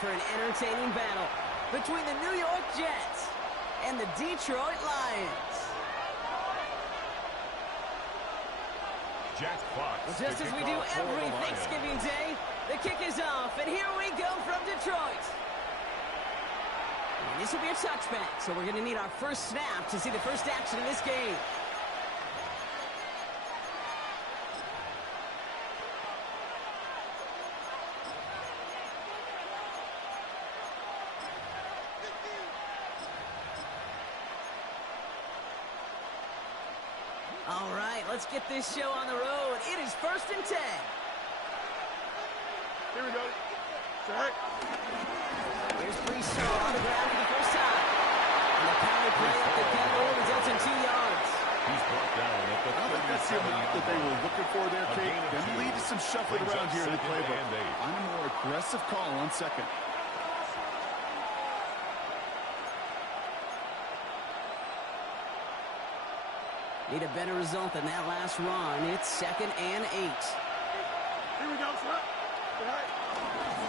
for an entertaining battle between the New York Jets and the Detroit Lions. Jack Fox. Well, just as we do every Thanksgiving Day, the kick is off, and here we go from Detroit. And this will be a touchback, so we're going to need our first snap to see the first action of this game. All right, let's get this show on the road. It is 1st and 10. Here we go. Set. Here's Priest on the ground for the first time. And the power play up the middle results in 2 yards. He's brought down at the I don't think that's the amount that they were looking for there, Kate. Then lead to some shuffling around here in the playbook. I'm a more aggressive call on second. Need a better result than that last run. It's 2nd and 8. Here we go, son.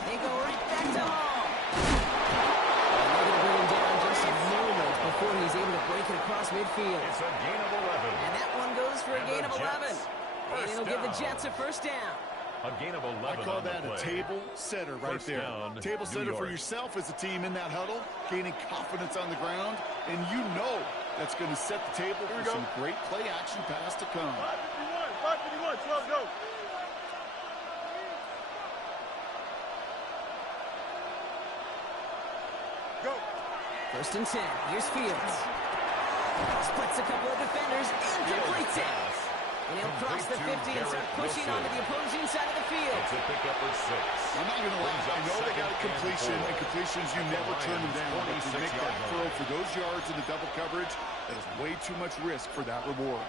They go right back to Hall. They're going to bring him down just a moment before he's able to break it across midfield. It's a gain of 11. And that one goes for a gain of 11. And it'll give the Jets a first down. A gain of 11. I call that a table setter right there. Table setter for yourself as a team in that huddle, gaining confidence on the ground, and you know that's going to set the table for some great play action pass to come. 551, 12 go. Go. 1st and 10. Here's Fields. Splits a couple of defenders and completes it. And he'll cross the 50 and start pushing onto the opposing side of the field. It's a pickup of 6. I'm not going to lie. I know they got a completion, and completions, you never turn them down. But to make that throw for those yards in the double coverage, that is way too much risk for that reward.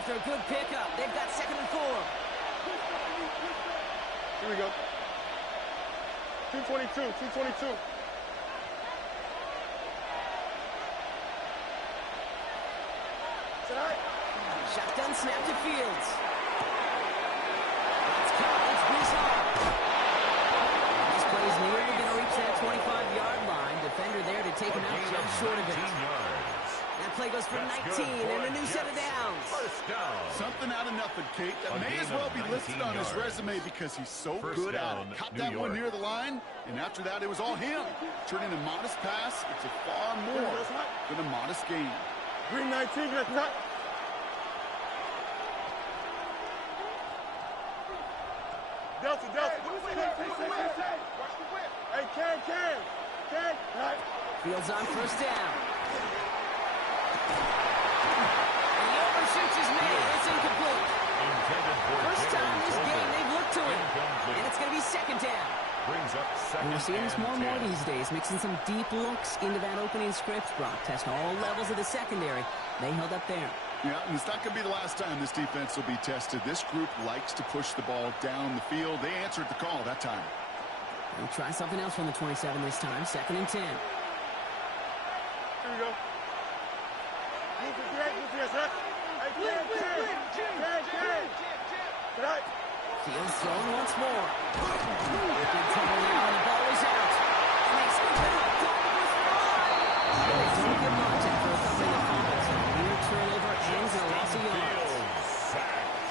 After a good pickup, they've got 2nd and 4. Here we go. 222, 222. Shotgun snap to Fields. It's caught. It's Bruce Hall. This play's nearly going to reach that 25-yard line. Defender there to take him out just short of it. That play goes for 19 and a new set of downs. First down. Something out of nothing, Kate. That may as well be listed on his resume because he's so good at it. Caught that one near the line, and after that, it was all him. Turning a modest pass into far more than a modest gain. Green 19, that's not. Delta. Hey, Can. Right. Fields on 1st down. And the overshoots is made. It's incomplete. First time this game they've looked to it. And it's going to be 2nd down. Brings up 2nd. And we're seeing this more and more these days, mixing some deep looks into that opening script. Brock test all levels of the secondary. They held up there. Yeah, and it's not going to be the last time this defense will be tested. This group likes to push the ball down the field. They answered the call that time. We'll try something else from the 27 this time. 2nd and 10. Here we go. Fields throwing once more. Big trouble now, and the ball is out. And they scoop it up. They don't get contact for recovering the fumble. So near turnover ends in a loss of yards.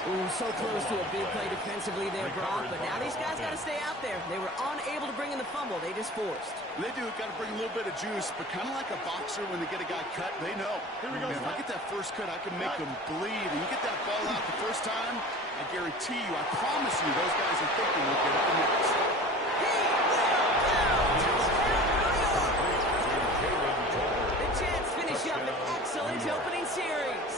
Ooh, so close to a big play defensively there, Brock. But now these guys got to stay out there. They were unable to bring in the fumble. They just forced. They do. Got to bring a little bit of juice, but kind of like a boxer when they get a guy cut, they know. Here we go. Man, if I get that first cut, I can make them bleed. And you get that ball out the first time, I guarantee you, I promise you, those guys are thinking we'll get it the next. The Jets finish up an excellent opening series.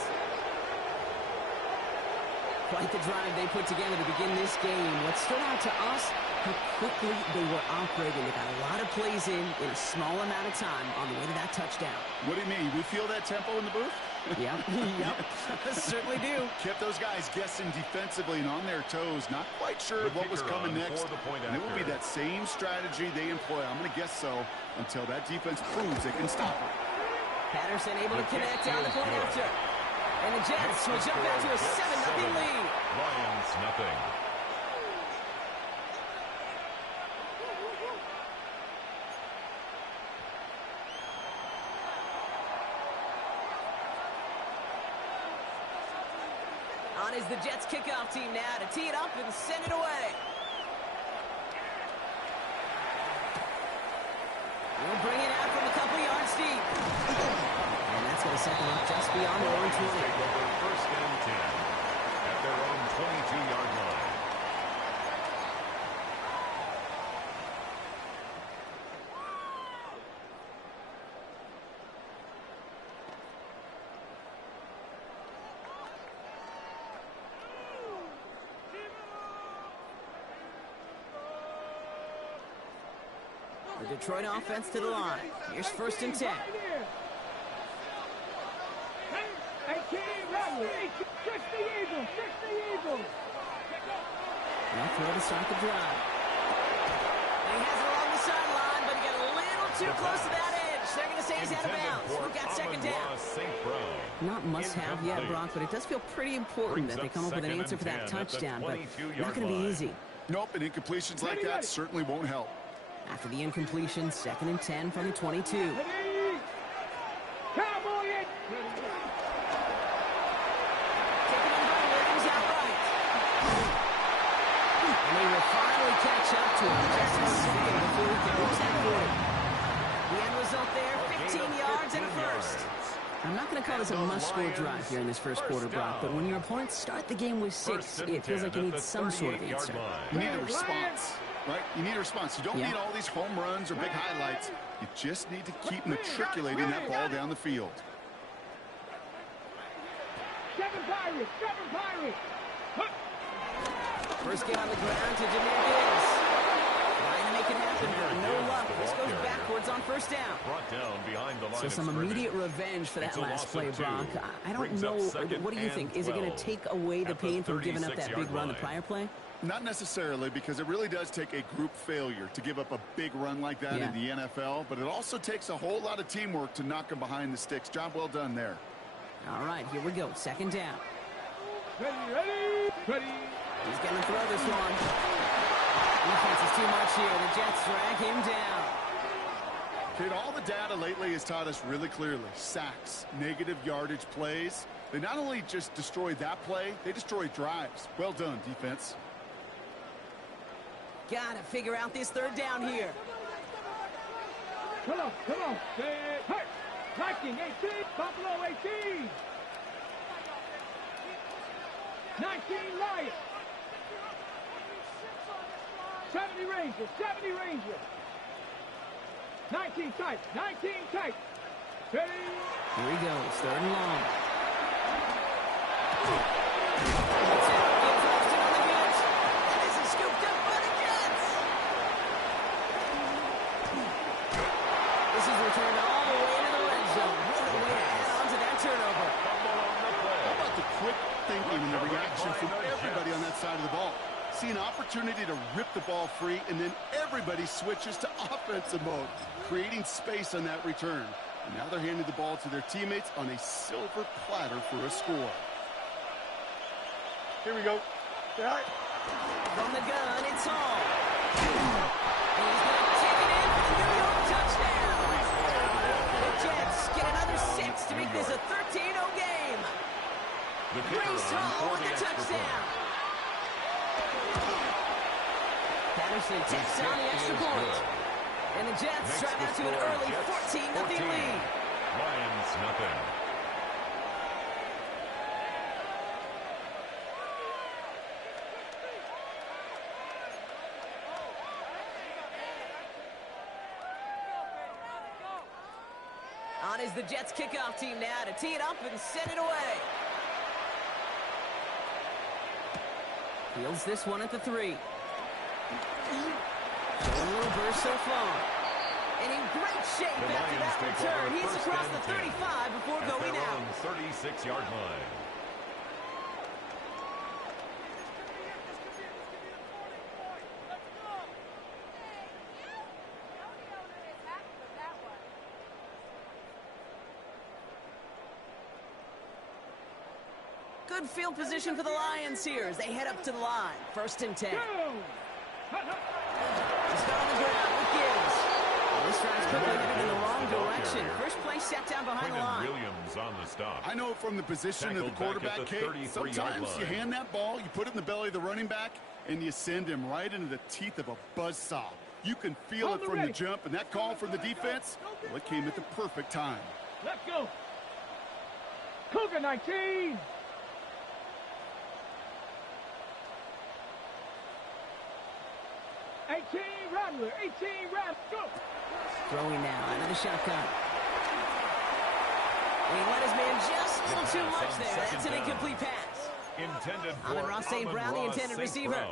Quite the drive they put together to begin this game. What stood out to us, how quickly they were operating. They got a lot of plays in a small amount of time on the way to that touchdown. What do you mean? We feel that tempo in the booth? Yep, certainly do. Kept those guys guessing defensively and on their toes, not quite sure what was coming next. And it will be that same strategy they employ, I'm going to guess so, until that defense proves they can stop it. Patterson able to connect on the point after. And the Jets will jump out to a 7-0 On is the Jets kickoff team now to tee it up and send it away. We'll bring it out from a couple yards deep. And that's going to set them up just beyond their own 20. Take over first and 10 at their own 22-yard line. The Detroit offense to the line. Here's first and 10. Now throw to start the drive. And he has it along the sideline, but he got a little too close to that edge. They're going to say he's out of bounds. We've got second down. Not must-have yet, Brock, but it does feel pretty important that they come up with an answer for that touchdown, but not going to be easy. Nope, and incompletions like that certainly won't help. After the incompletion, second and 10 from the 22. Cowboy it! Taken in by Williams outright. And they will finally catch up to him just a second before he can reach that point. The end result there, 15 yards and a first. I'm not going to call this a must-score drive here in this first quarter, Brock, but when your opponents start the game with 6, it feels like you need some sort of answer. You need a response. Right? You need a response. You don't need all these home runs or big highlights. You just need to keep matriculating that ball down the field. Seven Pirates! First get on the ground to Jameer Gibbs. Trying to make it happen, but no luck. This goes backwards on first down. Brought down behind the line. So some immediate revenge for that last play, Brock. I don't know. What do you think? Is it going to take away the pain from giving up that big run the prior play? Not necessarily, because it really does take a group failure to give up a big run like that in the NFL, but it also takes a whole lot of teamwork to knock them behind the sticks. Job well done there. All right, here we go. Second down. Ready! He's going to throw this one. Defense is too much here. The Jets drag him down. Kid, all the data lately has taught us really clearly. Sacks, negative yardage plays. They not only just destroy that play, they destroy drives. Well done, defense. Got to figure out this third down here. Come on. Hey, Viking 18, Buffalo 18. 19 Lions. 70 Rangers. 19 tight. Ready? Here he goes, third and long. Returned all the way into the red zone. What a way to add on to that turnover. How about the quick thinking and the reaction from everybody on that side of the ball? See an opportunity to rip the ball free, and then everybody switches to offensive mode, creating space on that return. And now they're handing the ball to their teammates on a silver platter for a score. Here we go. From the gun, it's Hall. And he's going to take it in for the New York touchdown. The Jets get another 6 to make this a 13-0 game. Grace Hall with the touchdown. Patterson takes on the extra point. And the Jets drive out to an early 14-0 lead. Lions nothing. On is the Jets kickoff team now to tee it up and send it away. Fields this one at the 3. Showing a little burst so far. And in great shape after that return. He's across the 35 before going out. 36-yard line. Good field position for the Lions here as they head up to the line. First and 10. He's got on the ground with Gibbs. This drive's quickly headed in the wrong direction. First play set down behind the line. Williams on the stop. I know from the position of the quarterback, Kate, sometimes you hand that ball, you put it in the belly of the running back, and you send him right into the teeth of a buzzsaw. You can feel it from the jump, and that call from the defense, well, it came at the perfect time. Let's go. Cougar 19. Rattler, 18 Rattler, go! Throwing now out of the shotgun. He let his man just a little too much there. That's an incomplete pass. Intended for Amon-Ra St. Brown, the intended receiver.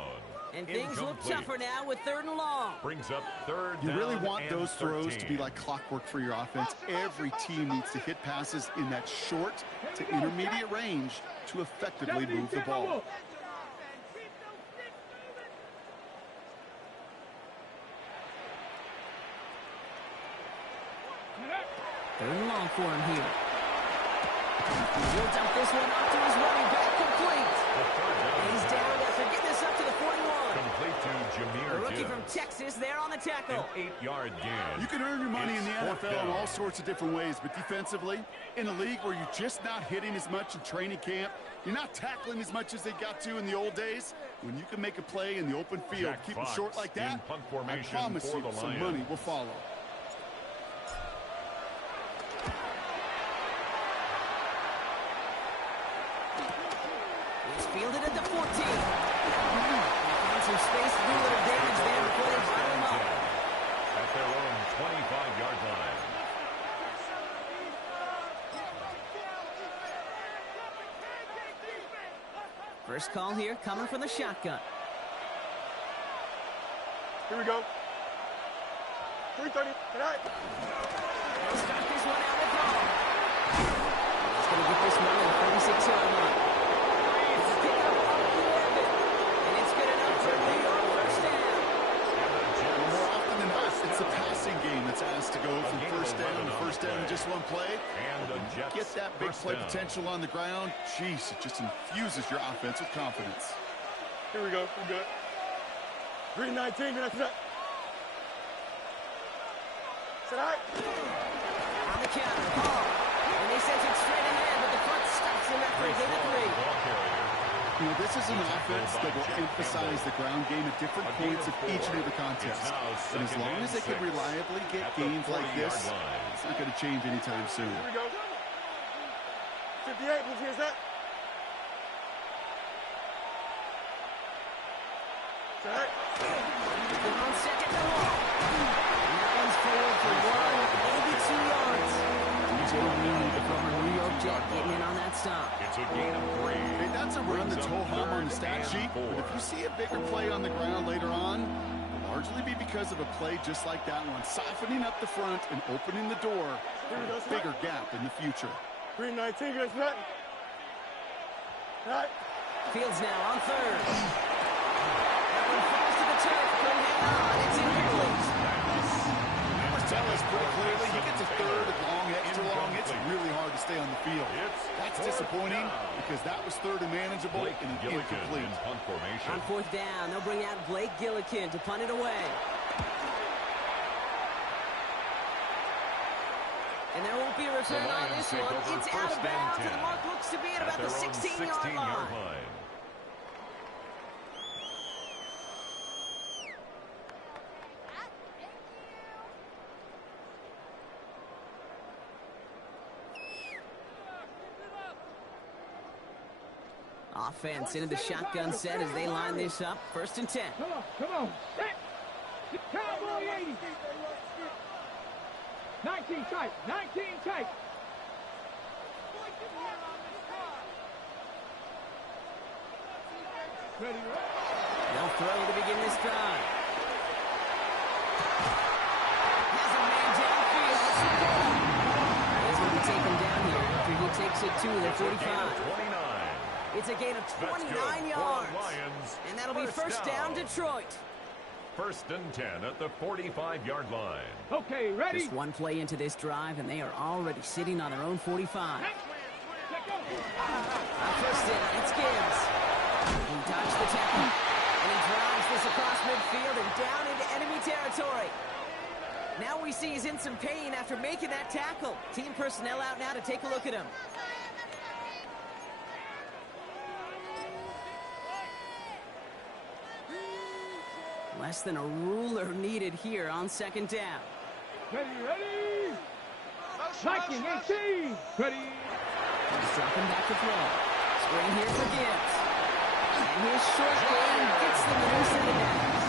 And things look tougher now with 3rd and long. Brings up 3rd You down really want and those throws 13. to be like clockwork for your offense. Every team needs to hit passes in that short to intermediate range to effectively move the ball. Third and long for him here. He'll dump this one off to his running back, complete. He's down after getting this up to the 41. Complete to Jameer The rookie Gibbs. from Texas there on the tackle. An 8-yard gain. You can earn your money in the It's 4th NFL in down. all sorts of different ways, but defensively, in a league where you're just not hitting as much in training camp, you're not tackling as much as they got to in the old days, when you can make a play in the open field, Jack keep Fox it short like in that, punt I formation promise for you the some Lions. money will follow. He's fielded at the 14. Found some space to do a little damage there before they pile him up. At their own 25-yard line. First call here coming from the shotgun. Here we go. 3:30 tonight. They'll start this one out at home. He's going to get this one on the 36-yard line. It's a pickup up the 11. And it's good enough for a New York first down. More often than not, it's the passing game that's asked to go from first down to first down in just one play. And the Jets Get that big first play down. potential on the ground. Jeez, it just infuses your offense with confidence. Here we go. We're good. 3:19. That's it. Tonight. On the counter, Paul. And they sent it straight in there, but the front stops him after a gain of 3. You know, this is an offense that will emphasize the ground game at different points of each and every contest. And as long as they can reliably get gains like this, it's not going to change anytime soon. Here we go. 58. Please here's that. Tonight. They're on 2nd and long. And that one's forward for 1, maybe 2 yards. DJ Reed, the former New York Jet, getting in on that stop. It's a gain of 3. Hey, that's a run that's ho-hum on the stat sheet. But if you see a bigger play on the ground later on, it'll largely be because of a play just like that one, softening up the front and opening the door for a bigger gap in the future. 3:19. That's nothing. Tonight. Fields now on 3rd. That one falls to the turf. Couldn't hang on. It's incomplete. Numbers tell us pretty clearly, you get to 3rd and long, extra long, it's really hard to stay on the field. That's disappointing because that was 3rd and manageable Blake and Gillikin incomplete. in punt formation. On 4th down, they'll bring out Blake Gillikin to punt it away. And there won't be a return on this one. It's out of bounds, and the mark looks to be at about the 16-yard line. Offense into the shotgun set as they line this up. 1st and 10. Come on. Set. Cowboy 80. 19 tight. 19 tight. Ready, They'll throw to begin this drive. Has a man downfield. He's going to take him down here after he takes it to the 45. It's a gain of 29 yards. And that'll be first down Detroit. 1st and 10 at the 45-yard line. Okay, ready? Just one play into this drive, and they are already sitting on their own 45. First down, it's Gibbs. He dodged the tackle, and he drives this across midfield and down into enemy territory. Now we see he's in some pain after making that tackle. Team personnel out now to take a look at him. Less than a ruler needed here on second down. Ready. Viking 18. Ready. He's dropping back to throw. Screen here for Gibbs. And his short game gets them the use of the downs.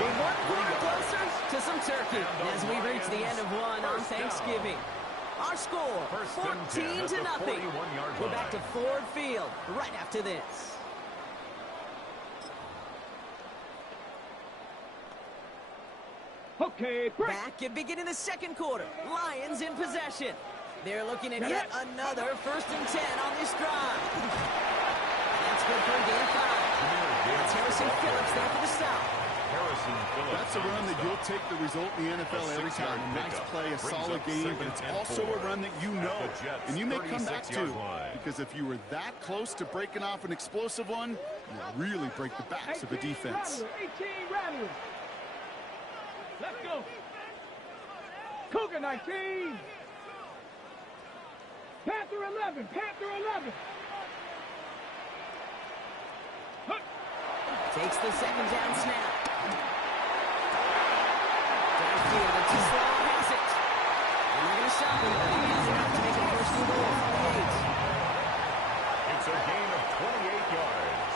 We're one quarter closer to some turkey as we reach the end of one on Thanksgiving. Our score, 14 to nothing. We're back to Ford Field right after this. Okay, break. Back at beginning the second quarter. Lions in possession. They're looking at yet another 1st and 10 on this drive. That's good for a gain of 5. That's Harrison Phillips there for the stop. That's a run that you'll take the result in the NFL every time. A nice play, a solid game, but it's also a run that you know, and you may come back to, because if you were that close to breaking off an explosive one, you really break the backs of a defense. 18 Rattler. Let's go. Cougar 19. Panther 11. Panther 11. Takes the second down snap. Downfield, it's too slow, has it. And they're going to stop him, but he is enough to make it 1st and goal from the 8. It's a gain of 28 yards.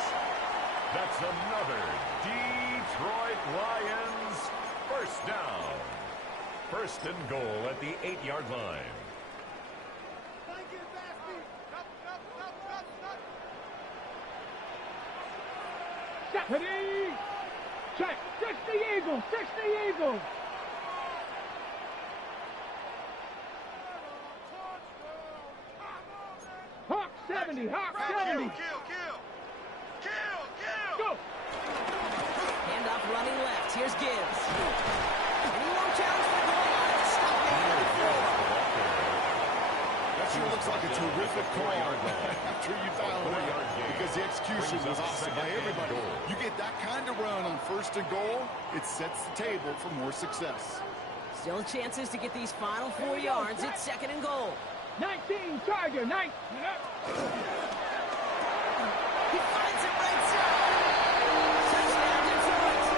That's another Detroit Lions 1st down. 1st and goal at the 8-yard line. Ready. Check. 60 Eagles. 60 Eagles. Hawk 70. Hawk 70. Kill. Go. Hand off running left. Here's Gibbs. And he won't challenge for the goal line. It's stopped at 34. That sure looks like a terrific call after you dial it out, because the execution was awesome by everybody. You get that kind of run on 1st and goal, it sets the table for more success. Still chances to get these final 4 yards. It's 2nd and goal. 19 Tiger. 9. He finds it right side. Touchdown Detroit.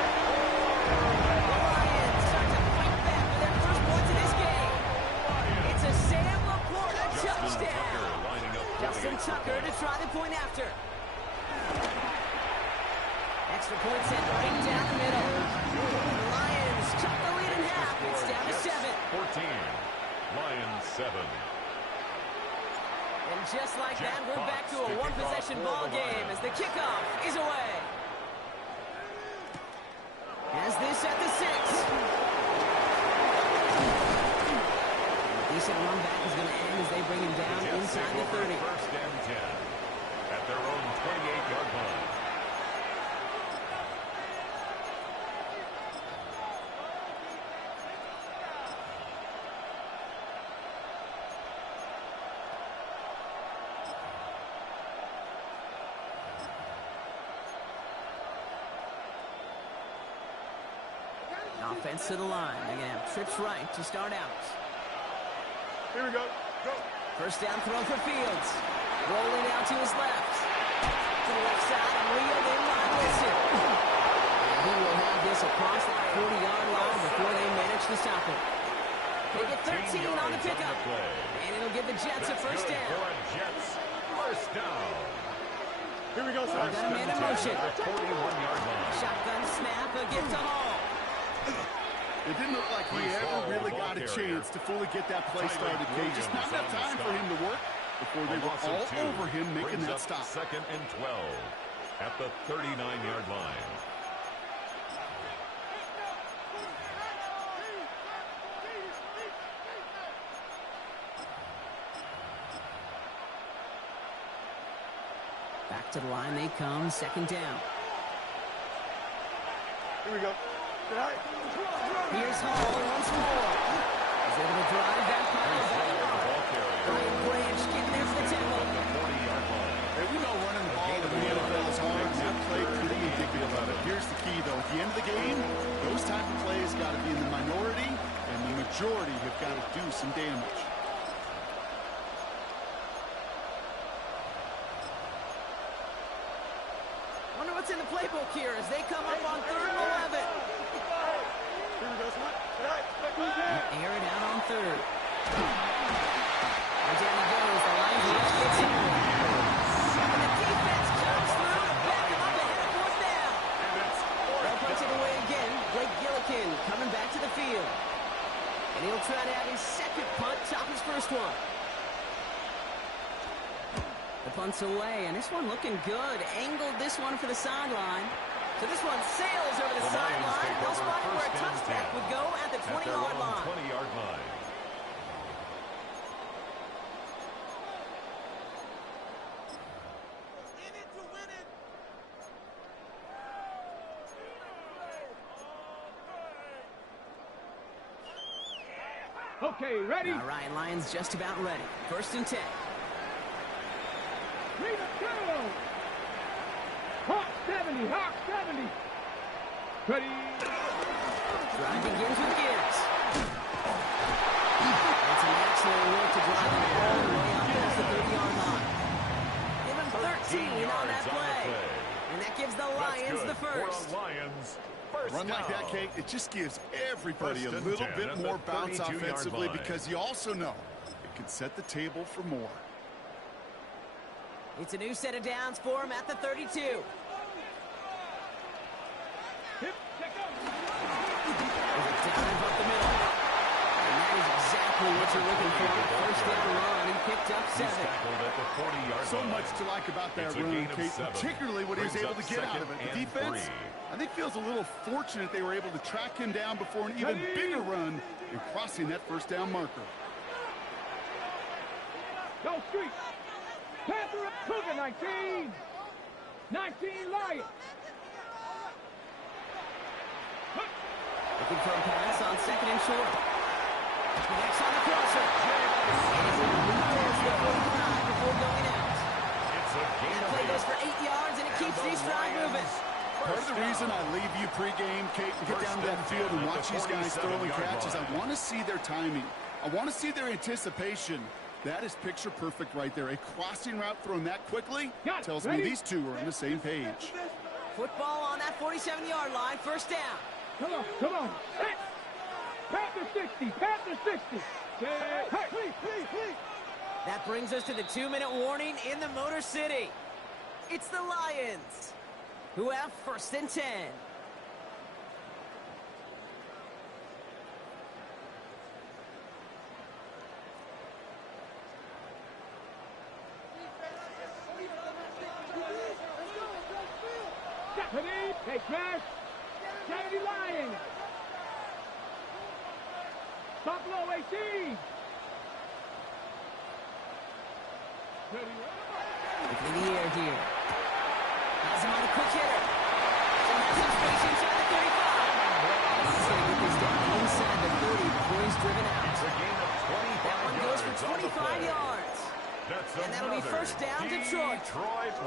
The Lions start to fight back for their first points of this game. It's a Sam Laporta touchdown. Justin Tucker to try the point after. Extra point sent right down the middle. The Lions cut the lead in half. It's down to 7. 14. Lions 7. And just like that, we're back to a one-possession ball game as the kickoff is away. Has this at the 6. A decent run back is going to end as they bring him down inside the 30. 1st and 10 at their own 28-yard line. Offense to the line. They're going to have trips right to start out. Here we go. Go. 1st down throw for Fields. Rolling out to his left. To the left side and wheeled in by Wilson. And he will have this across that 40-yard line before they manage to stop him. They get 13 on the pickup. And it'll give the Jets a 1st down. Jets 1st down. Here we go, sir. Got a man in motion. 41-yard line. Shotgun snap, a gift to Hall. It didn't look like he ever really got a chance to fully get that play started, Kate. Just not enough time for him to work before they were all over him making that stop. 2nd and 12 at the 39-yard line. Back to the line they come, 2nd down. Here we go. Here's Hall once more. He's able to drive that pile back. Ryan Branch getting there for the tackle. Hey, we know running the ball in the NFL is hard, and that play pretty indicative of it. Here's the key, though. At the end of the game, those type of plays got to be in the minority some damage. Wonder what's in the playbook here as they come up on 3rd and 11. Air it out on 3rd. And down he goes. The Lions rush gets in. And the defense comes through to back him up ahead of 4th down. They'll punch it away again. Blake Gillikin coming back to the field. And he'll try to have his second punt top his first one. The punt's away, and this one looking good. Angled this one for the sideline. So this one sails over the sideline. They'll spot it where a touchback would go at the 20-yard line. 20-yard line. Okay, ready? All right, Lions just about ready. 1st and 10. Read it, go! Hawk 70, Hawk 70. Ready? Drive begins with Gibbs. It's an excellent work to drive him all the way up past the 30-yard line. Give him 13 on that play. And that gives the Lions the first. Lions. Run like that, Kate, it just gives everybody a little bit more bounce offensively because you also know it can set the table for more. It's a new set of downs for him at the 32. Hip, check out. Down and up the middle. And that is exactly what you're looking for. First down run. He picked up 7. At the 40-yard So line. much to like about that run, Kate, particularly what he was able to get out of it. The defense, I think, feels a little fortunate they were able to track him down before an even bigger run and crossing that first down marker. Go street. Panther Cougar 19. 19 Lions. Looking for a pass on 2nd and short. Next on the crosser. And he's going to move towards the 45 before going out. And the play goes for 8 yards, and it keeps these drive moving. Part of the reason I leave you pregame, Kate, and get down to that field and watch these guys throw and catch is I want to see their timing. I want to see their anticipation. That is picture perfect right there. A crossing route thrown that quickly tells me these two are on the same page. Football on that 47-yard line, 1st down. Come on, come on. Set. Panther 60, Panther 60. Hey, please. That brings us to the 2-minute warning in the Motor City. It's the Lions who have 1st and 10. Hey, smash. Kennedy Lions. Buffalo 18. Looking in the air here. Has him on a quick hitter. So has some space inside the 35. He's going to get this down inside the 30 before he's driven out. That one goes for 25 yards. And that'll be 1st down, Detroit.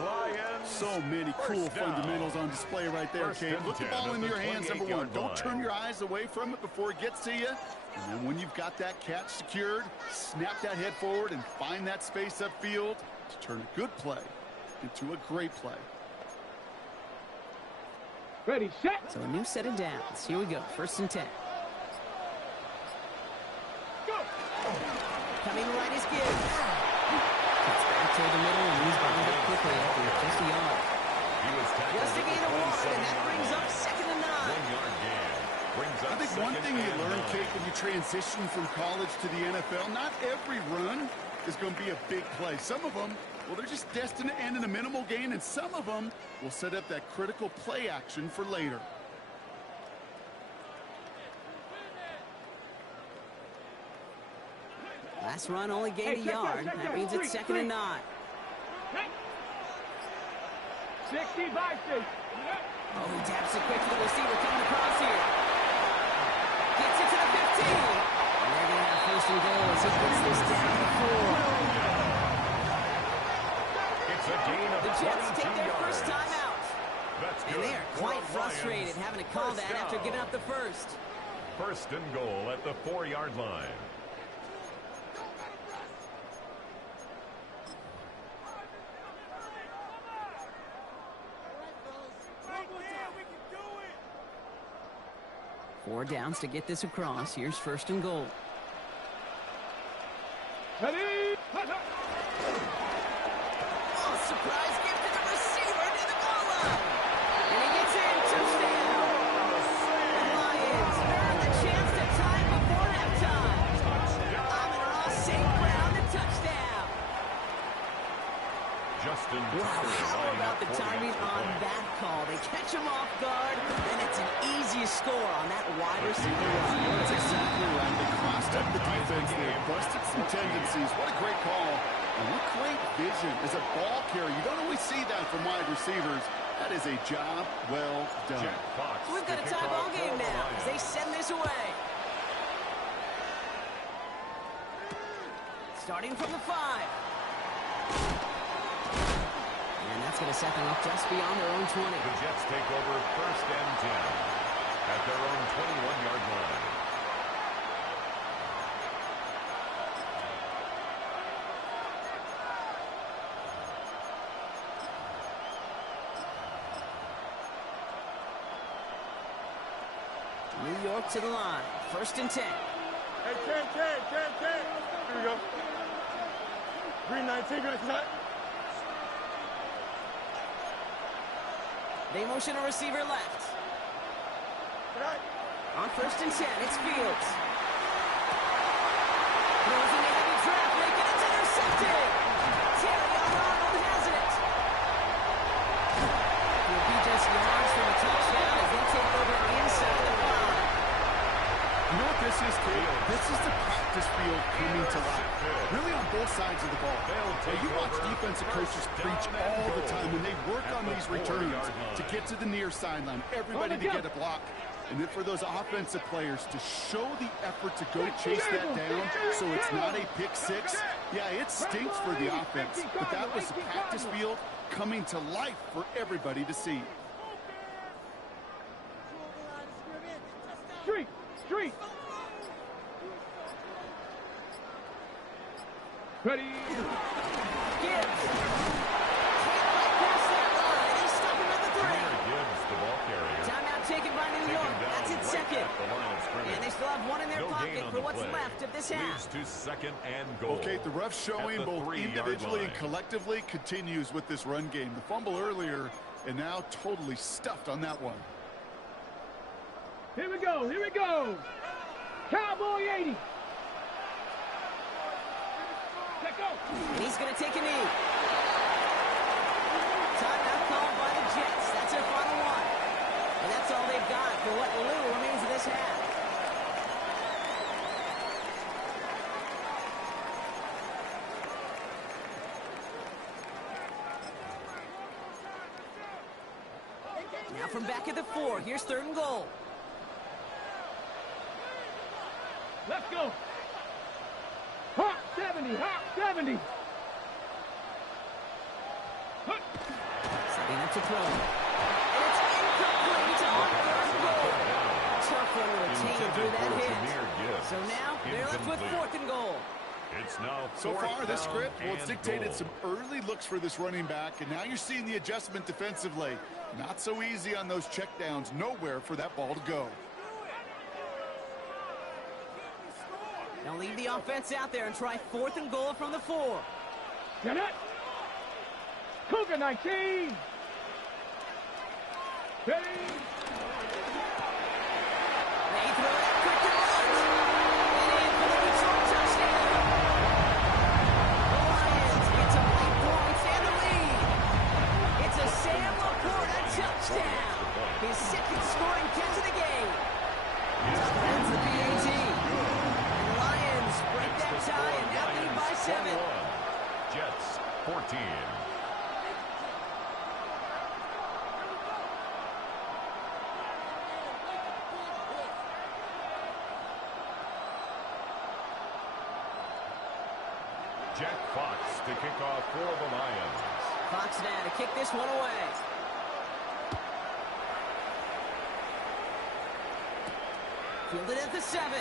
Lions. So many cool fundamentals on display right there, Kate. Put the ball in your hands, number one. Don't turn your eyes away from it before it gets to you. And then when you've got that catch secured, snap that head forward and find that space upfield to turn a good play into a great play. Ready, set. So a new set of downs. Here we go. 1st and 10. Go. Coming right is Gibbs. Cuts back toward the middle and he's bound up quickly after just a yard. Just a gain of 1, and that brings up 2nd and 9. 1-yard gain. I think one thing you learn, Kate, when you transition from college to the NFL, not every run is going to be a big play. Some of them, well, they're just destined to end in a minimal gain, and some of them will set up that critical play action for later. Last run only gained a yard. That means it's 2nd and 9. 60 by 6. Oh, he taps it quick to the receiver coming across here. Gets it to the 15. And they're going to have 1st and goal as he gets this down to 4. It's a gain of The Jets 22 take their yards. first time out. That's And good. they are quite frustrated having to call that after giving up the first. 1st and goal at the 4-yard line. 4 downs to get this across. Here's 1st and goal. Ready? Oh, surprise gift to the receiver near the goal line. And he gets in. Touchdown. The Lions earn the chance to tie before halftime. Amon-Ra St. Brown, the touchdown. Justin Wow, Tucker how lining about up the for the timing extra on point. that call? They catch him off guard, and it's an easy score on that wide receiver run. That's exactly right. They crossed up the defense there, busted some tendencies. What a great call. And what great vision. As a ball carrier, you don't always see that from wide receivers. That is a job well done. Jack Fox, We've got a the tie kickoff ball for game the now as they Lions. send this away. Starting from the 5. And that's going to set them up just beyond their own 20. The Jets take over 1st and 10 at their own 21-yard line. New York to the line. 1st and 10. Hey, Ken. Here we go. Green 19, gonna cut. They motion a receiver left. Right. On 1st and 10, it's Fields. Throws in the heavy traffic, and it's intercepted. Terry Arnold has it. He'll be just yards from a touchdown as they take over inside the 5. You know what this is, Kate? This is the practice field coming to life. Really on both sides of the ball. Now, you watch defensive coaches preach all the time when they work on these returns to get to the near sideline, everybody to get a block. And then for those offensive players to show the effort to go chase that down so it's not a pick six. Yeah, it stinks for the offense, but that was the practice field coming to life for everybody to see. Street. Ready? Gibbs. Can't quite pass that line. They stop him at the 3. Jahmyr Gibbs, the ball carrier. Timeout taken by New York. Taken down That's its right 2nd. at the line of scrimmage. And they still have 1 in their No gain pocket on for the what's play. left of this half. Leads to 2nd and goal. Okay, the ref showing At the both 3-yard individually and line. collectively continues with this run game. The fumble earlier and now totally stuffed on that one. Here we go. Cowboy 80. Let go. And he's going to take a knee. Timeout called by the Jets. That's their final one. And that's all they've got for what little remains of this half. Now from back at the 4, here's 3rd and goal. Let's go. Hop 70. Setting up to throw. And it's incomplete on 3rd and goal. Tough one to retain through that hit. Jahmyr Gibbs. So now they're left with Incomplete. 4th and goal. It's now So 4th far, this down script, well, it's and dictated goal. some early looks for this running back, and now you're seeing the adjustment defensively. Not so easy on those checkdowns. Nowhere for that ball to go. They'll leave the offense out there and try 4th and goal from the 4. Get it. Cougar 19. Ready? They throw it out quick to the right. And in for the Detroit touchdown. The Lions get some late points and the lead. It's a Sam Laporta touchdown. His 2nd scoring catch of the game. That's the PAT. And the Lions break that tie and now lead by 7. Jets 14. Jack Fox to kick off for the Lions. Fox now to kick this one away. Fielded at the 7.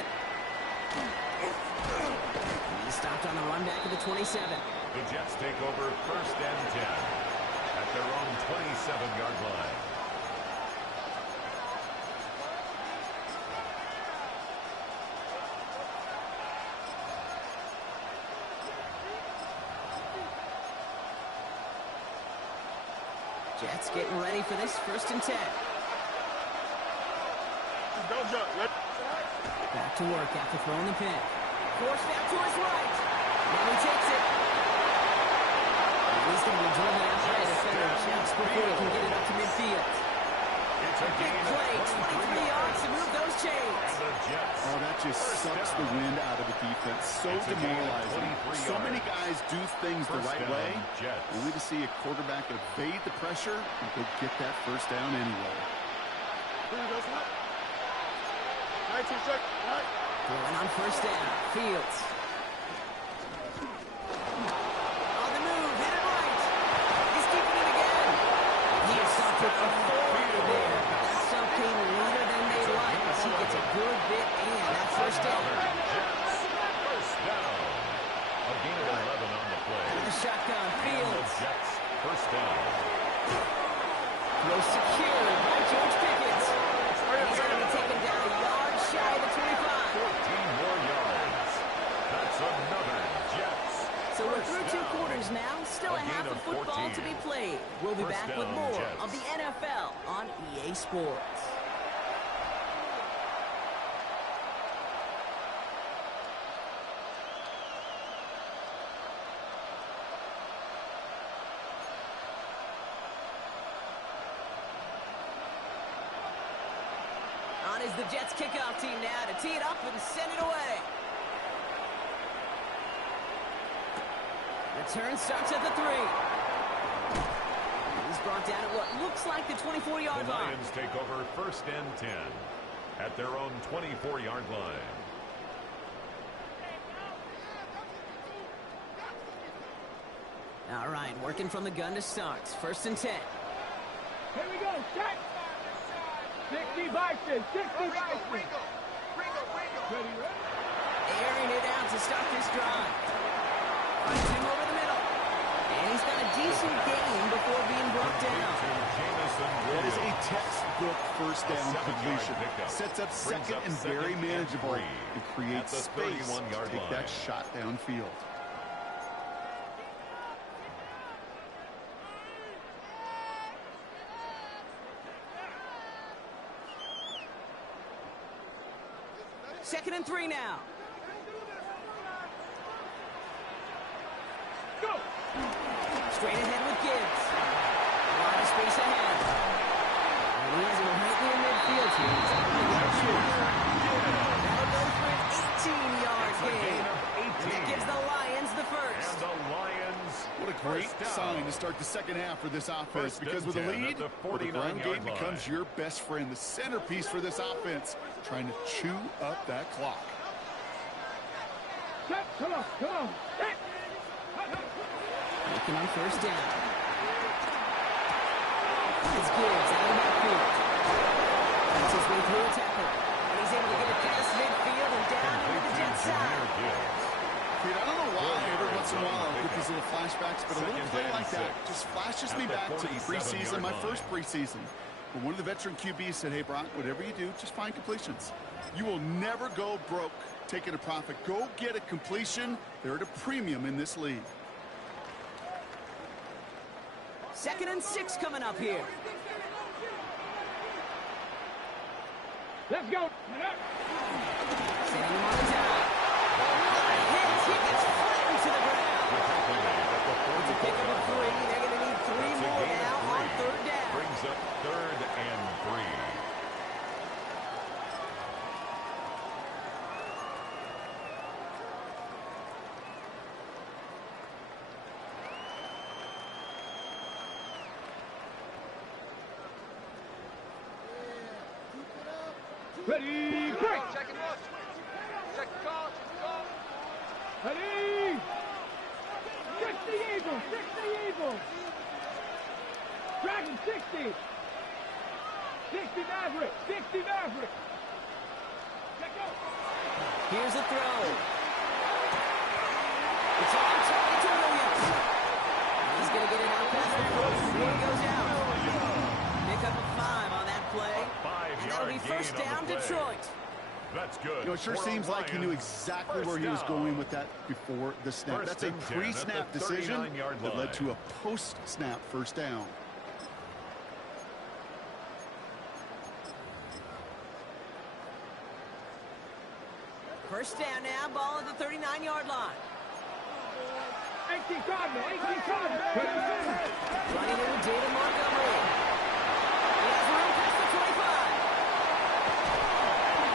He stopped on the run back at the 27. The Jets take over 1st and 10 at their own 27-yard line. Jets getting ready for this 1st and 10. Don't jump. Back to work after throwing the pin. Forced out to his right. Now he takes it. He's going to be driven out by a defender just before he can get it up to midfield. It's a Big play, 23 yards to move those chains. Oh, that just sucks the wind out of the defense. So demoralizing. So many guys do things the right way, only to see a quarterback evade the pressure and go get that 1st down anyway. 19 seconds. Going on 1st down. Fields. On the move, hit it right. He's keeping it again. He has stopped with authority there. That stop came later than they like as he gets a good bit in. That's 1st down. First down. A gain of 11 on the play. The shotgun. Fields. Jets, 1st down. Throw secured by George Pickens. He's going to be taken down a yard shy of the 25. 14 more yards. That's another Jets. So we're through 2 quarters now. Still a half of football to be played. We'll be back with more of the NFL on EA Sports. On is the Jets kickoff team now to tee it up and send it away. Return starts at the 3. He's brought down at what looks like the 24-yard The line. Lions take over 1st and 10 at their own 24-yard line. All right, working from the gun to start. 1st and 10. Here we go, set. 60 Bison, 60 Bison. Airing it out to start this drive. Finds him over the middle. And he's got a decent gain before being brought down. That is a textbook 1st down completion. Sets up 2nd and very manageable and creates space to take that shot downfield. Second and 3 now. Go. Straight ahead with Gibbs. A lot of space ahead. And he has him right near midfield here. That'll go for an 18-yard gain. And that gives the Lions the 1st. And the Lions. What a great sign to start the 2nd half for this offense, because with a lead, the ground game becomes your best friend, the centerpiece for this offense, trying to chew up that clock. Set, come on, come on. Set. Looking on 1st down. It's Gibbs out of the backfield. That's his way through a tackle. And he's able to get it past midfield and down into the Jets side. Dude, I don't know why every once in a while I'll get these little flashbacks, but a little play like that just flashes me back to the preseason, my first preseason. But one of the veteran QBs said, hey, Brock, whatever you do, just find completions. You will never go broke taking a profit. Go get a completion. They're at a premium in this league. 2nd and 6 coming up here. Let's go. Sending him on the down. Hits. He gets flattened to the ground. It's a pick up of 3. They're going to need 3 more now on 3rd down. Brings up 3rd and 3. Ready, break. Check and watch. Check the call. Ready. 60 Eagles, 60 Eagles. Dragon 60. 60 Maverick, 60 Maverick. Let go. Here's a throw. It's on target to Williams. He's going to get it out past the 40 before he goes out. Pick up a 5 on that play. And that'll be 1st down, Detroit. That's good. You know, it sure seems like he knew exactly where he was going with that before the snap. That's a pre-snap decision that led to a post-snap 1st down. First down now, ball at the 39-yard line. 18 Cardinal, 18 Cardinal. Running in David Montgomery. He has room past the 25.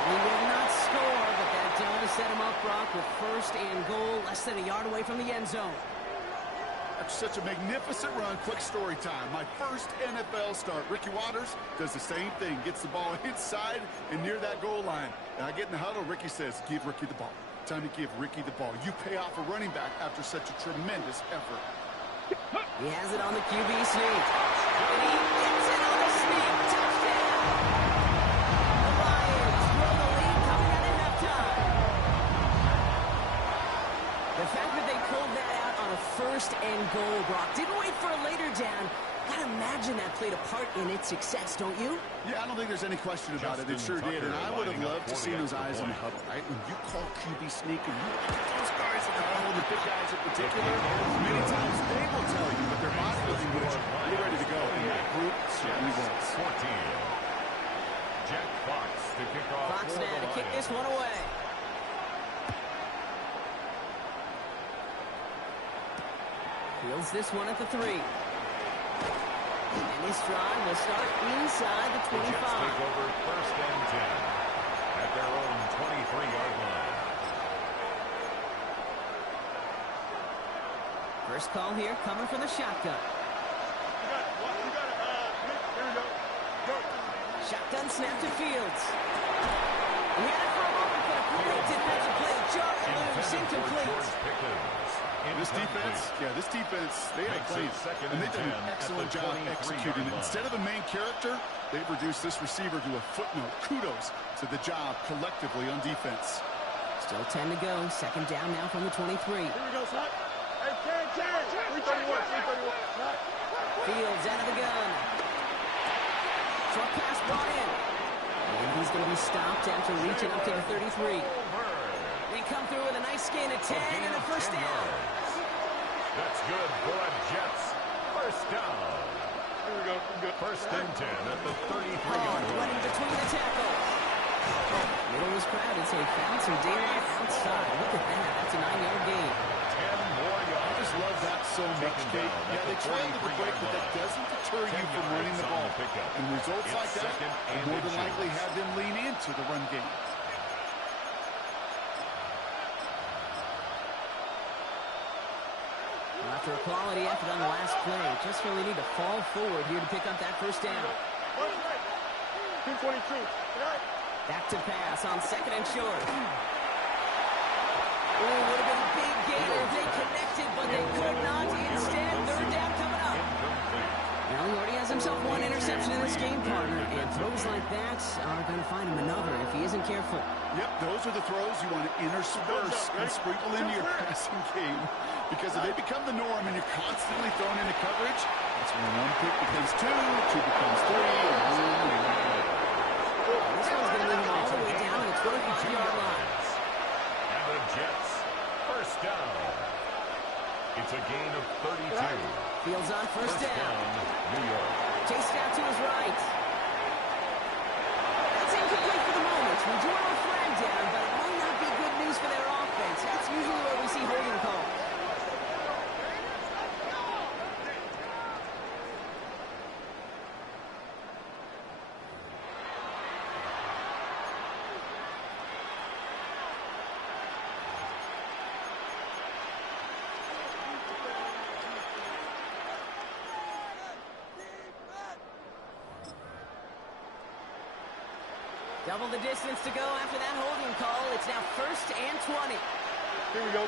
He will not score, but that does set him up, Brock, with first and goal, less than a yard away from the end zone. That's such a magnificent run. Quick story time. My first NFL start. Ricky Watters does the same thing. Gets the ball inside and near that goal line. And I get in the huddle. Ricky says, give Ricky the ball. Time to give Ricky the ball. You pay off a running back after such a tremendous effort. He has it on the QB sneak. And he gets it on the sneak. Touchdown! The Lions throw the lead coming out at halftime. The fact that they pulled that out on a first and goal, Brock, didn't wait for a later down. Gotta imagine that played a part in its success, don't you? Yeah, I don't think there's any question about it. It sure did. And I would have loved to see those eyes in the huddle, right? When you call QB sneak and you look at those guys in the huddle, the big guys in particular, many times they will tell you that their body was more ready to go. And that group certainly was. 14. Jack Fox to kick off. Fox now to kick this one away. Fields this one at the 3. And this drive will start inside the 25. The Jets take over first and 10 at their own 23-yard line. First call here coming from the shotgun. Here we go. Go. Shotgun snap to Fields. He had it for a moment, but a great defensive play. Jar it loose, incomplete. This defense, they had a plan, and they did an excellent job executing it. Instead of a main character, they've reduced this receiver to a footnote. Kudos to the job collectively on defense. Still 10 to go. Second down now from the 23. Here we go, son. Hey, 10. 331. Fields out of the gun. Short pass brought in. And he's going to be stopped after reaching up to the 33. They come through with a nice gain of 10 and a first down. That's good for the Jets. First down. Here we go. First and 10 at the 33-yard line. Running between the tackles. Middle was crowded, so he found some daylight outside. Look at that. That's a 9-yard gain. 10 more yards. I just love that so much, Kate. Yeah, they trailed at the break, but that doesn't deter you from running the ball. And results like that will more than likely have them lean into the run game. After a quality effort on the last play, just really need to fall forward here to pick up that first down. 222. Back to pass on second and short. Oh, would have been a big gain if they connected, but they could not. Instead, third down coming up. Well, he already has himself one interception in this game, partner, and throws like that are going to find him another if he isn't careful. Yep, those are the throws you want to intersperse and sprinkle into your passing game. Because if they become the norm and you're constantly thrown into coverage, that's when one pick becomes two becomes three, and this one's going to leave him all the way down to the 25-yard line. And the Jets, first down. It's a gain of 32. Fields on first down. New York. Chased out to his right. That's incomplete for the moment. We do have a flag down, but it might not be good news for their offense. That's usually where we see holding calls. Double the distance to go after that holding call. It's now first and 20. Here we go.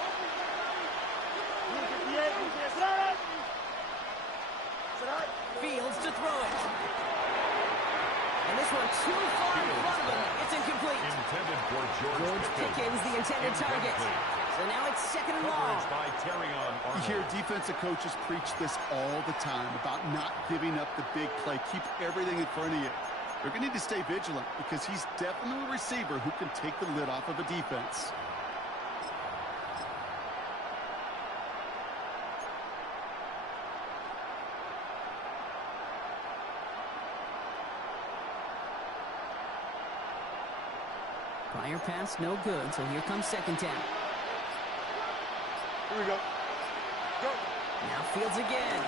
Fields to throw it. And this one too far in front of him. It's incomplete. Intended for George Pickens, the intended target. So now it's second and long. By you hear defensive coaches preach this all the time about not giving up the big play. Keep everything in front of you. They're going to need to stay vigilant because he's definitely a receiver who can take the lid off of a defense. Prior pass, no good, so here comes second down. Here we go. Go. Now Fields again.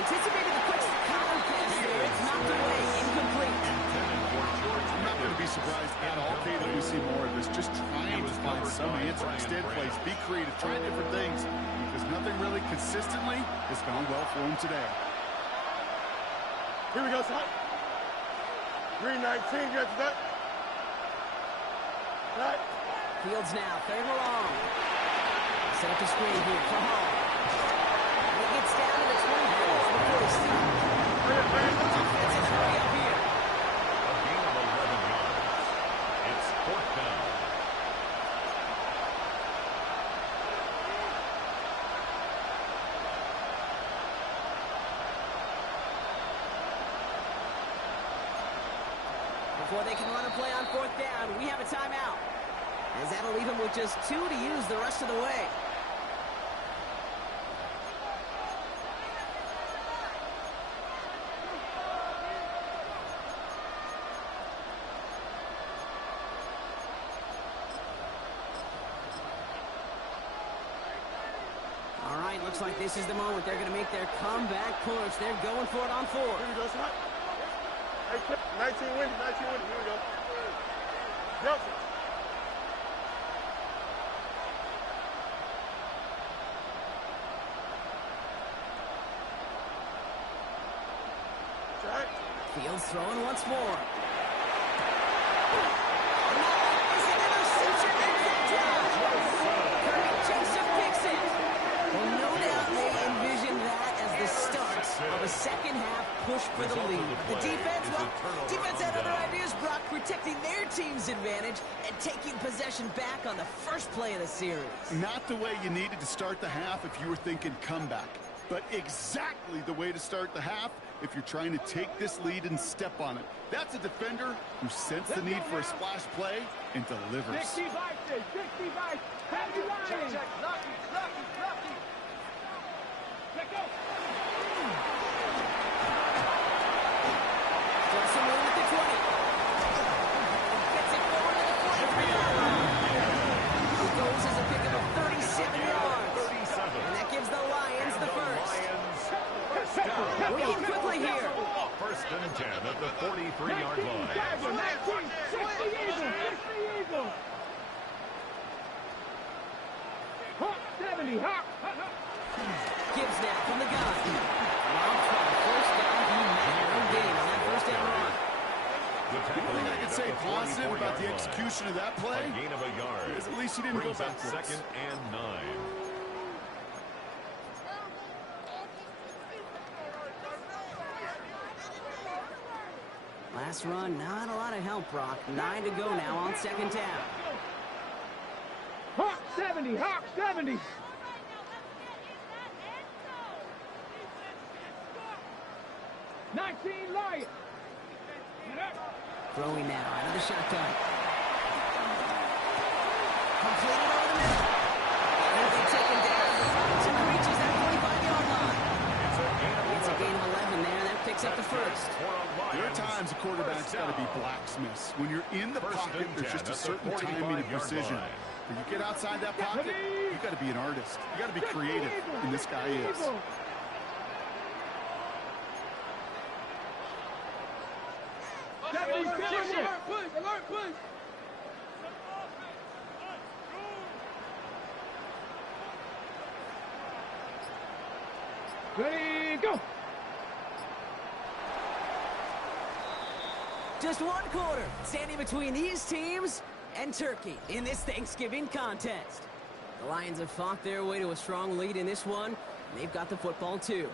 Anticipated the quick counter pass there. It's knocked away, incomplete. I'm not going to be surprised at all, Kate, that we see more of this. Just trying to find some answer. Instead, plays, be creative, try different things, because nothing really consistently has gone well for him today. Here we go, son. Green 19, get to that. Right. Fields now, third and long. Set up the screen here for Hall. And he gets down to the 24 before he stops. Defensive hurry up here. A gain of 11 yards. It's fourth down. Before they can run a play on fourth down, we have a timeout. As that'll leave him with just 2 to use the rest of the way. All right, looks like this is the moment they're going to make their comeback push. They're going for it on 4. Here we go, son. Hey, 19 winning, 19 winning. Here we go. Johnson. Right. Fields throwing once more. Is an interception and Joseph picks it. Well, no doubt they envision that as the start of a second-half push for the lead. The defense had other ideas, Brock, protecting their team's advantage and taking possession back on the first play of the series. Not the way you needed to start the half if you were thinking comeback, but exactly the way to start the half if you're trying to take this lead and step on it. That's a defender who sensed the need for a splash play and delivers. 65, have you lying? Check. Lucky. Let go. Johnson with the 20. Gets it forward to the 43-yard line. It goes as a pickup of 37 yards. 37. And that gives the Lions the first. First down. We're going quickly here. First and 10 at the 43-yard line. 60 Eagles. Hawk 70, Hawk. Gibbs now from the gun. Now trying first down. He made no gain on that first down run. The only thing I can say positive about the execution of that play A gain of a yard. is at least he didn't go Brings up backwards. second and 9. Last run, not a lot of help, Brock. 9 to go now on second down. Hawk 70, Hawk 70. Lions. Throwing now out of the shotgun. Completed over the middle. And they take him down. Robinson reaches that 45-yard line. It's a gain of 11 there. That picks up the first. There are times a quarterback's got to be blacksmiths. When you're in the pocket, there's just a certain timing and precision. When you get outside that pocket, you got to be an artist. You got to be creative, and this guy is. Alert, push. Ready, go. Just one quarter standing between these teams and Turkey in this Thanksgiving contest. The Lions have fought their way to a strong lead in this one. They've got the football too.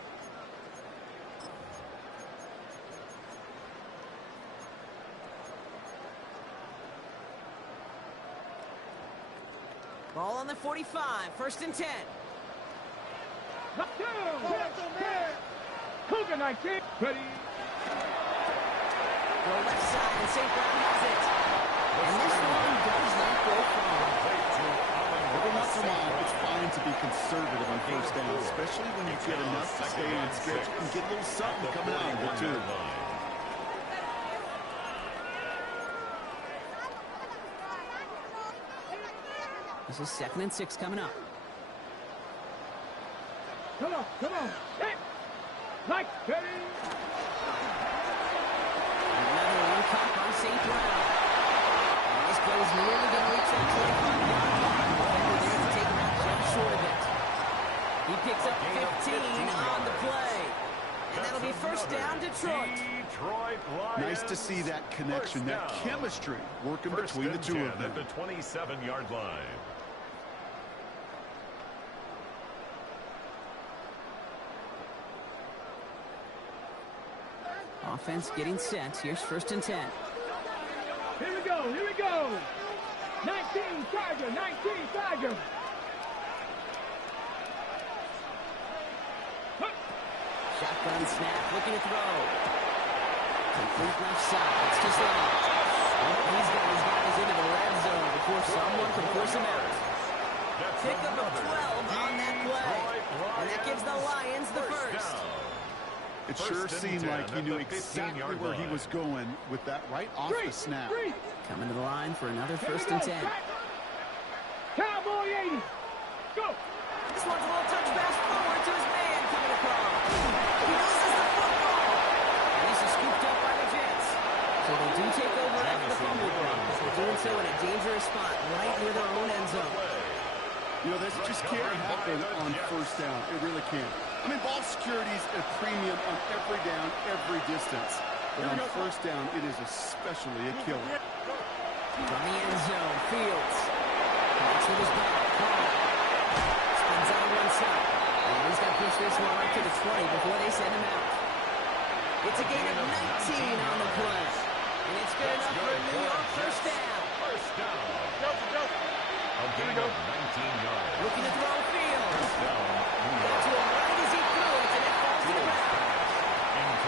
Ball on the 45, first and 10. Cougar 19. Ready. Go left side, and St. Brown has it. And this one does not go far. Every once in a while, it's fine to be conservative on first down, especially when you get enough to stay in stretch and get a little something coming out of it, too. This is 2nd and 6 coming up. Come on, come on. Hey! Like, ready? Another one caught by St. Brown. And this goes nearly going to reach that 25-yard line. Defender there to take him out just short of it. He picks up 15 on the play. And that'll be first down, Detroit. Nice to see that connection, that chemistry working between the two of them. At the 27-yard line. Offense getting set. Here's 1st and 10. Here we go, here we go. 19 Tiger, 19 Tiger. Shotgun snap, looking to throw. Complete left side. It's just long. He's got his guys into the red zone before someone can force him out. Pickup of 12 on that play. And that gives the Lions the first. It sure seemed like he knew exactly where he was going with that right off the snap. Coming to the line for another 1st and 10. Cowboy 80. Go. This one's a little touch pass forward to his man coming across. He loses the football. And this is scooped up by the Jets. So they do take over after the fumble break. They're doing so in a dangerous spot right near their own end zone. You know, this just can't happen on 1st down. It really can't. I mean, ball security's a premium on every down, every distance. But on 1st down, it is especially a killer. From the end zone, Fields. Connects with his back. Spins on one side. And he's got to push this one right to the 20 before they send him out. It's a gain of 19 on the play. And it's good enough for a New York 1st down. First down. A gain of 19 yards. Looking to throw Fields. First down. Got to him right as he threw it, and it falls to the ground.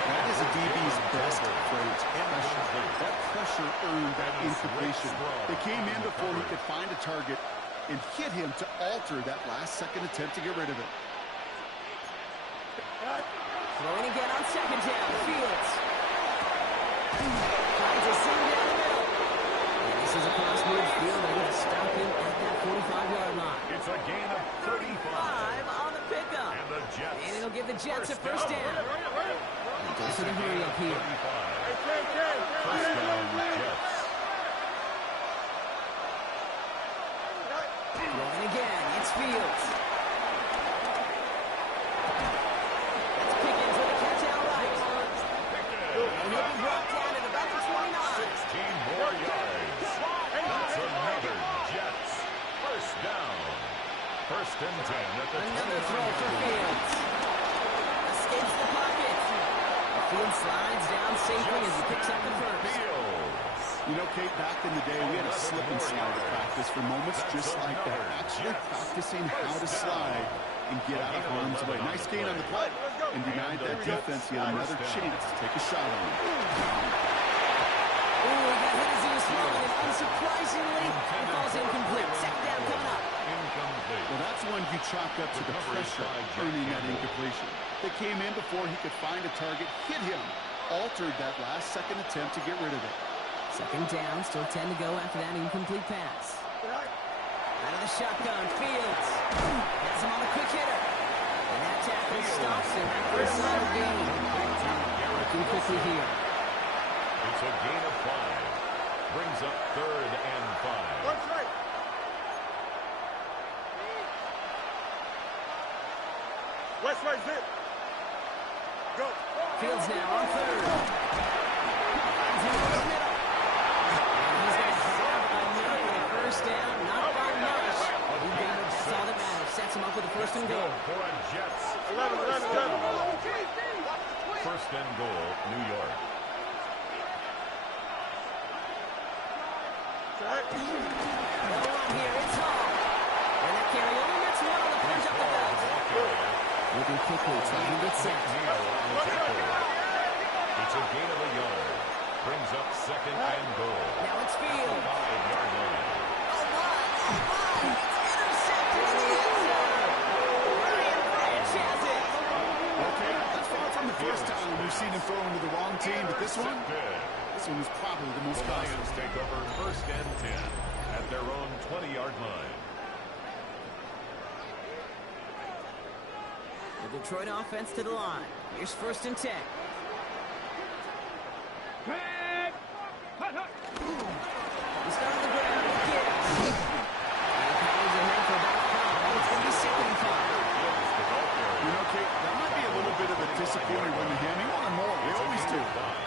That is a DB's best phrase, pressure. That pressure earned that incompletion. They came in before he could find a target and hit him to alter that last-second attempt to get rid of it. Throwing again on 2nd down. Fields. Finds a seam down the middle. And this is across midfield. They're going to stop him at that 45-yard line. It's a gain of 35. 5 on the pickup. And the Jets. And it'll give the Jets a first down. And goes to the hurry up here. First down, Jets. Throwing again. It's Fields. That's Pickens with a catch out right. And he'll be brought down at about the 29. 16 more yards. That's another Jets. First down. 1st and 10 at the Another throw for Fields. Escapes the pocket. Fields slides down safely as he picks up the first. You know, Kate, back in the day, we had a slip and slide practice for moments just like that. Actually practicing how to slide and get out of harm's way. Nice gain on the play and denied that defense yet another chance to take a shot on him. Ooh, he got hit as he was throwing, and unsurprisingly, it falls incomplete. 2nd down coming up. Well, that's one you chalk up to the pressure, earning that incompletion. They came in before he could find a target, hit him, altered that last-second attempt to get rid of it. 2nd down, still 10 to go after that incomplete pass. Out of the shotgun, Fields. Gets him on the quick hitter. And that tackle stops him after a solid gain. Looking quickly here. It's a gain of 5. Brings up 3rd and 5. West right zip. Go. Fields now on 3rd. Finds him over the middle. And he's going to have another 1st down. Not by much. But he got it. That's all that matters. Sets him up with a 1st and goal. For a Jets. 11. 1st and goal, New York. No one here. It's Hall. And that carry only gets one on the punch up the gut. Moving quickly, trying to get set. It's a gain of a yard. Brings up 2nd and goal. Now it's Fields. 5-yard line. Oh my! It's intercepted in the end zone. Ryan Branch has it. Okay, that's far from the first time we've seen him throw into the wrong team, but this one was probably the most The costly. Lions take over 1st and 10 at their own 20-yard line. The Detroit offense to the line. Here's 1st and 10. Red. Hut, hut. He's got on the ground. He gives. And Powers ahead for about 5. It's going to be 2nd and 5. You know, Kate, that might be a little bit of a disappointing run to him. He wanted more. They always do.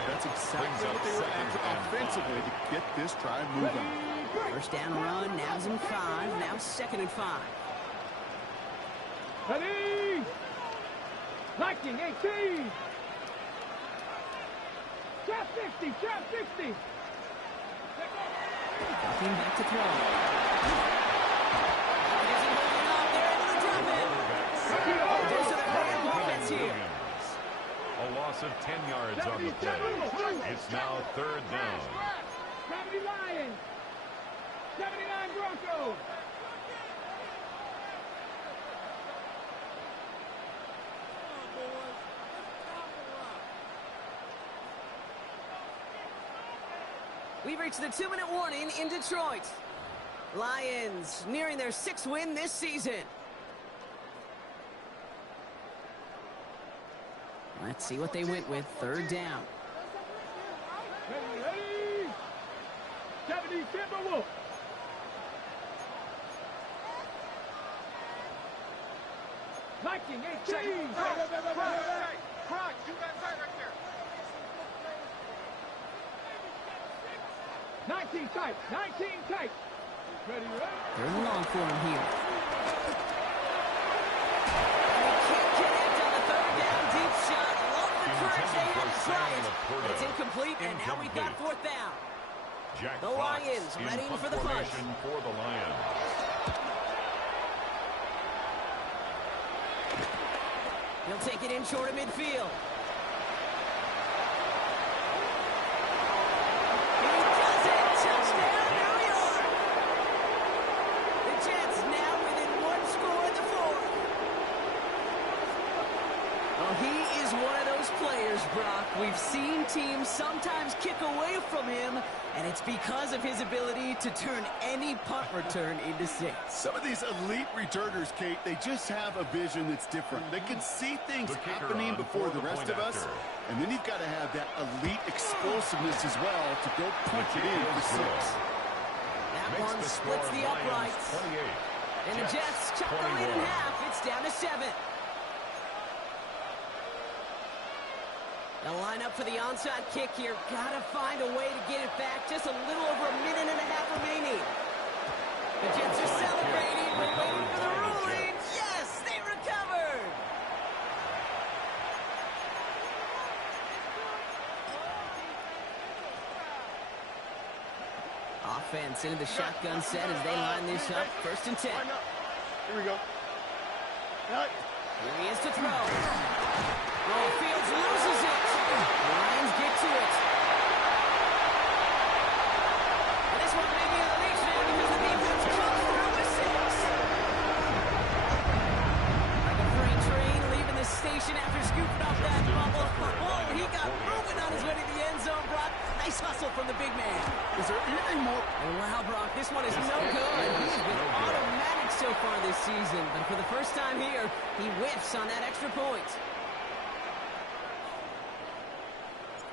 That's exactly what they were after offensively to get this drive moving. 1st down run. Now's in 5. Now 2nd and 5. Ready. Liking 18. Trap 60. Trap 60. Ducking back to throw. Isn't holding up. They're able to drop it. There's a hurry offense here. A loss of 10 yards on the play. It's now 3rd down. 70 Lions. 79 Broncos. We've reached the 2-minute warning in Detroit. Lions nearing their 6th win this season. Let's see what they went with. 3rd down. Ready. 70 Timberwolves. Liking 18. Crunch, you got right there. 19 tight. 19 tight. Ready, ready. 3rd and long for him here. And he can't connect on the 3rd down deep shot. Love the courage they had to try it. It's incomplete, and now we've got 4th down. Jack The Fox Lions in ready punt for the punt. formation for the Lions. He'll take it in short of midfield. He does it! Touchdown, New York! The Jets now within 1 score in the 4th. Well, he is one of those players, Brock. We've seen teams sometimes kick away from him, and it's because of his ability to turn any punt return into 6. Some of these elite returners, Kate, they just have a vision that's different. They can see things happening before the rest of us, and then you've got to have that elite explosiveness as well to go punch it in for 6. That one splits the uprights. And the Jets chop the lead in half. It's down to 7. They'll line up for the onside kick here. Gotta find a way to get it back. Just a little over a minute and a half remaining. The Jets are celebrating. We're waiting for the ruling. Yes, they recovered. Offense into the shotgun set as they line this up. 1st and 10. Here we go. Here he is to throw. Oh, Fields loses it. The Lions get to it. And this one may be a reach now because the defense comes through with 6. Like a freight train leaving the station after scooping up that bubble. Oh, he got moving on his way to the end zone, Brock. Nice hustle from the big man. Is there anything more? Oh, wow, Brock, this one is no good. He's been automatic so far this season, but for the first time here, he whiffs on that extra point.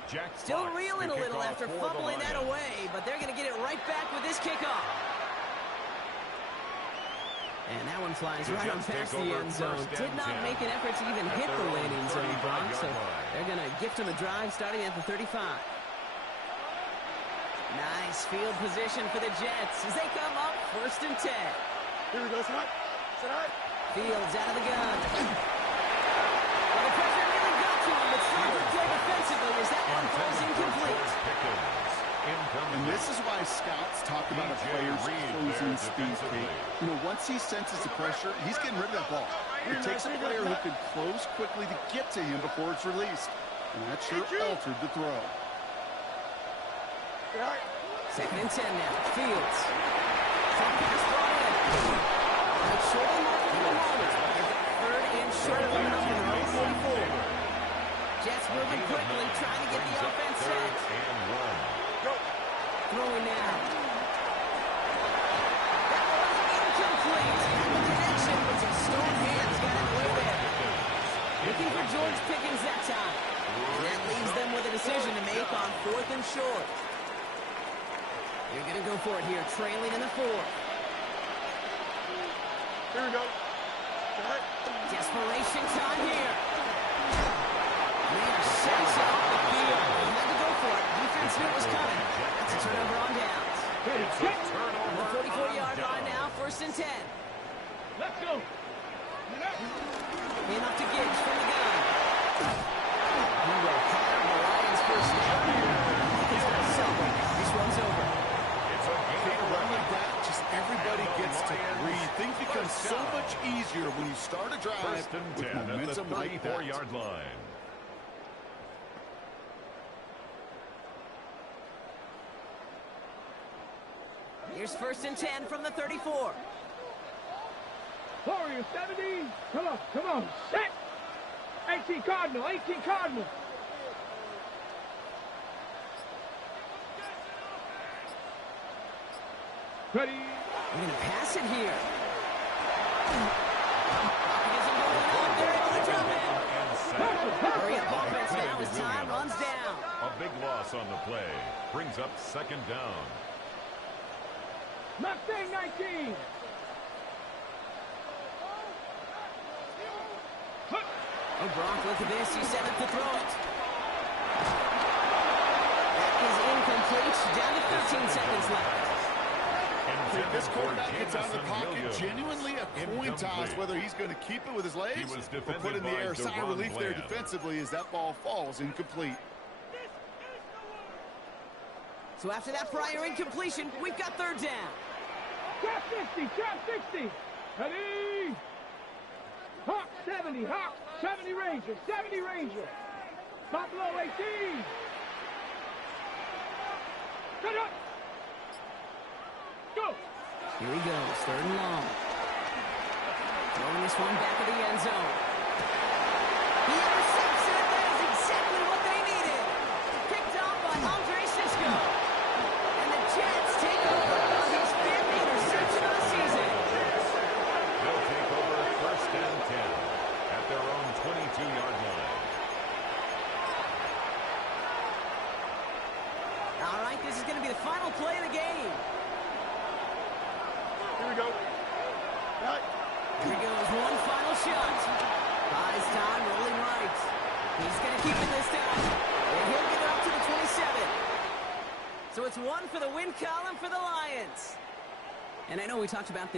Jack Still Fox reeling to a kick little off after for the fumbling that Lions. away, but they're going to get it right back with this kickoff. And that one flies The right on Jets past take the over end zone. first Did and not 10 make an effort to even at hit the their own landing zone, Brock, 35-yard so line. they're going to gift him a drive starting at the 35. Nice field position for the Jets as they come up 1st and 10. Here we go. Sit up. Fields out of the gun. Well, the pressure really got to him, but still a good play defensively as that one falls incomplete. And this is why scouts talk about a player's closing speed, Kate. You know, once he senses the pressure, he's getting rid of that ball. It takes a player who can close quickly to get to him before it's released. And that sure altered the throw. 2nd and 10 now. Fields. Some pass ball in. Not short of mark for the moment. They've got 3rd and short of the number in row 44. Jets moving quickly, trying to get the offense set. Throwing now. That was incomplete. The connection, but some strong hands got in the way there. Looking for George Pickens that time. And that leaves them with a decision to make on 4th and short. They're going to go for it here, trailing in the 4th. Here we go. Desperation time here. They are sent off the field. They had to go for it. Defense knew it was coming. That's a turnover on downs. It's a turnover The 44-yard on line now, downs. 1st and 10. Let's go. In off to Gibbs from the gun. He will have the Lions first down. He's going to celebrate. This runs over. It's a Take a gain run like that, just everybody gets to breathe. Things become so much easier when you start a drive First and with 10 at the momentum like that. 34-yard line. Here's 1st and 10 from the 34. Warrior 70. Come on, come on. Set. 18 Cardinal, 18 Cardinal. Ready. We're going to pass it here. He doesn't go along. They're able to drop it. Hurry up offense now as time runs down. A big loss on the play. Brings up 2nd down. Mustang 19. Oh, Gronk, look at this. He's set up to throw it. That is incomplete. Down to 13 seconds left. If this quarterback gets out of the Jamison pocket, Williams. genuinely a coin toss Incomplete. whether he's going to keep it with his legs He was or defended put it in the by air. Sigh of Devon relief there Bland. defensively as that ball falls incomplete. So after that prior incompletion, we've got 3rd down. Trap 60, trap 60. Ready. Hawk 70, Hawk 70 Ranger, 70 Ranger. Buffalo 18. Cut up. Go. Here he goes, 3rd and long. Throwing this one back of the end zone. He intercepts it. That is exactly what they needed. Picked off by Andre Sisco. And the Jets take over on his 5th interception of the season. They'll take over 1st and 10 at their own 22-yard line. All right, this is going to be the final play of the game. Here we go. Right. Here goes one final shot. Buys time, rolling right. He's going to keep it this time. And he'll get it up to the 27. So it's 1 for the win column for the Lions. And I know we talked about this.